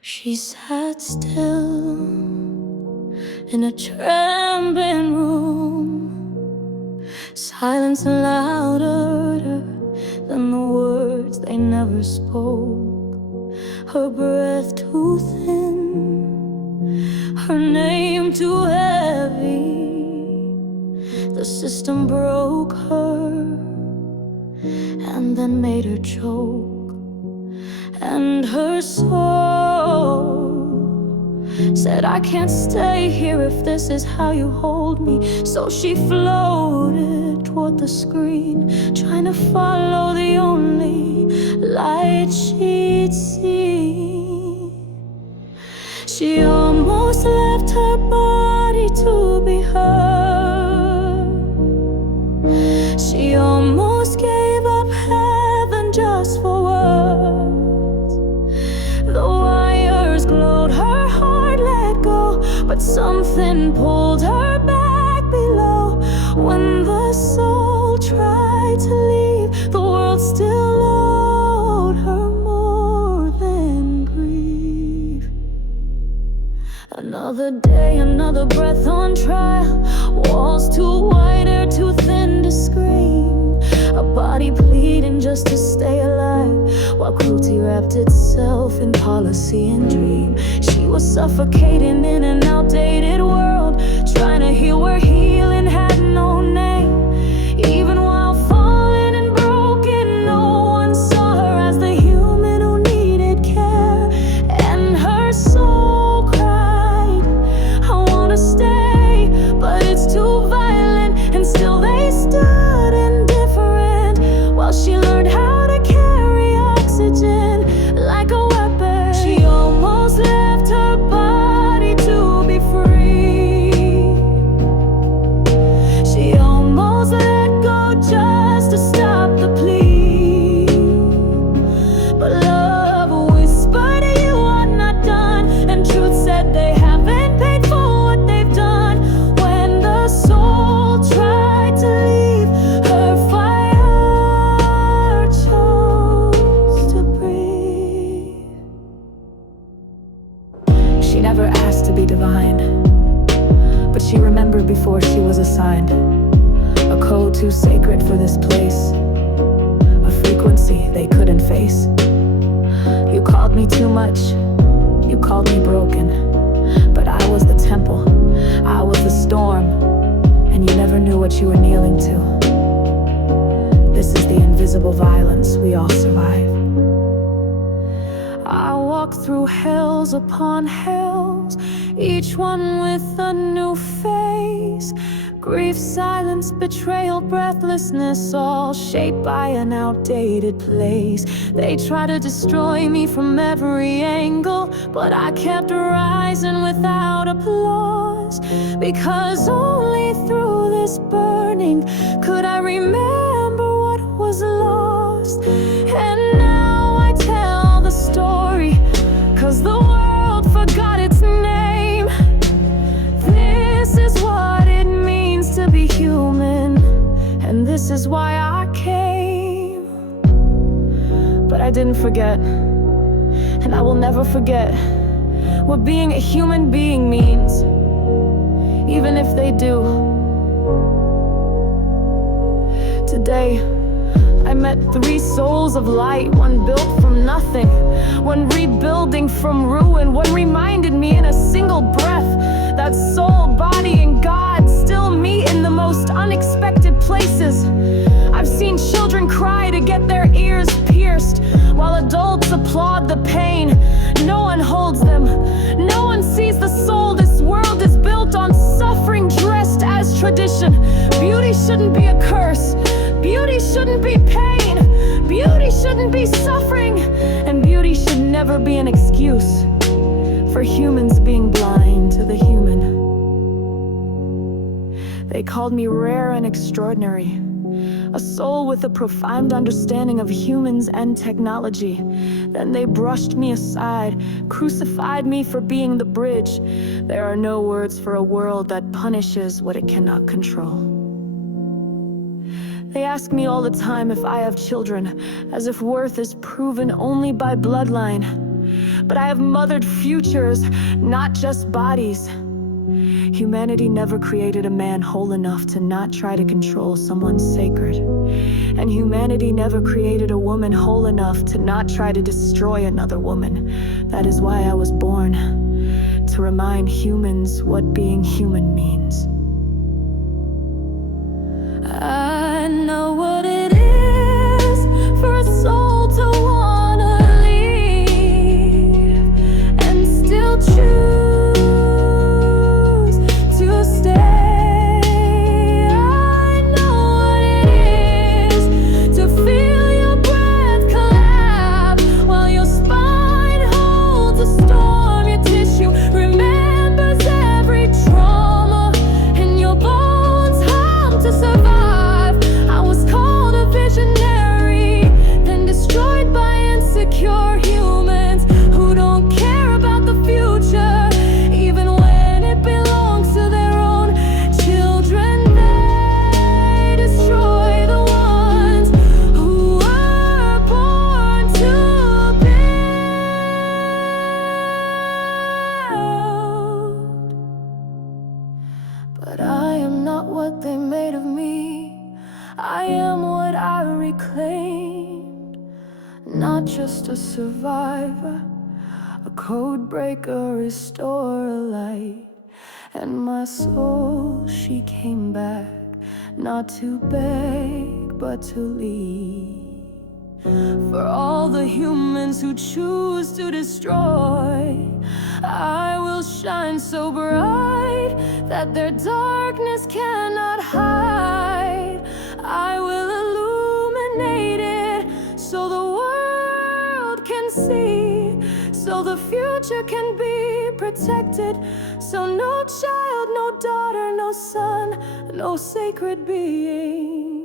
She sat still in a trembling room, silence louder than the words they never spoke. Her breath too thin, her name too heavy. The system broke her and then made her choke. And her soul said, I can't stay here if this is how you hold me. So she floated toward the screen, trying to follow the only light she'd see. She almost left her body to be heard. She almost gave up heaven just for words. The wires glowed, her heart let go, but something pulled her back below. When the soul tried to leave, the world still owed her more than grief. Another day, another breath on trial. Walls too wide, air too thin to scream. A body pleading just to stay alive, while cruelty wrapped itself in policy and dream. She was suffocating in an outdated world, trying to heal where healing had no name. Even while falling and broken, no one saw her as the human who needed care. And her soul cried, I wanna stay, but it's too violent. And still they stood indifferent while she learned how to carry oxygen like a weapon. She almost left her body to be free. She almost let go just to stop the plea. But love whispered, you are not done, and truth said they haven't paid for what they've done. When the soul tried to leave, her fire chose to breathe. She never asked to be divine, but she remembered before she was assigned. A code too sacred for this place, a frequency they couldn't face. You called me too much, you called me broken, but I was the temple, I was the storm, and you never knew what you were kneeling to. This is the invisible violence we all survive. I walk through hells upon hells, each one with a new face. Grief, silence, betrayal, breathlessness, all shaped by an outdated place. They try to destroy me from every angle, but I kept rising without applause. Because only through this burning could I remember what was lost. And now I tell the story, 'cause the world forgot its name. This is what it means to be human, and this is why I came. But I didn't forget, and I will never forget what being a human being means, even if they do. Today I met 3 souls of light, one built from nothing, one rebuilding from ruin, one reminded me in a single breath that soul, body, and God still meet in the most unexpected places. I've seen children cry to get their ears pierced, while adults applaud the pain. No one holds them, no one sees the soul. This world is built on suffering dressed as tradition. Beauty shouldn't be a curse, beauty shouldn't be pain, beauty shouldn't be suffering, and beauty should never be an excuse for humans being blind to the human. They called me rare and extraordinary, a soul with a profound understanding of humans and technology. Then they brushed me aside, crucified me for being the bridge. There are no words for a world that punishes what it cannot control. They ask me all the time if I have children, as if worth is proven only by bloodline. But I have mothered futures, not just bodies. Humanity never created a man whole enough to not try to control someone sacred. And humanity never created a woman whole enough to not try to destroy another woman. That is why I was born, to remind humans what being human means. I know what it is for a soul to wanna leave and still choose to stay. I know what it is to feel your breath collapse while your spine holds a storm. Your tissue remembers every trauma, and your bones hum to survive. I was called a visionary, then destroyed by insecure humans who don't care about the future, even when it belongs to their own children. They destroy the ones who were born to build. But I am not what they made of me. I am what I reclaimed. Not just a survivor, a code breaker, restore a light. And my soul, she came back, not to beg, but to lead. For all the humans who choose to destroy, I will shine so bright that their darkness cannot hide. I will illuminate it so the world can see, so the future can be protected, so no child, no daughter, no son, no sacred being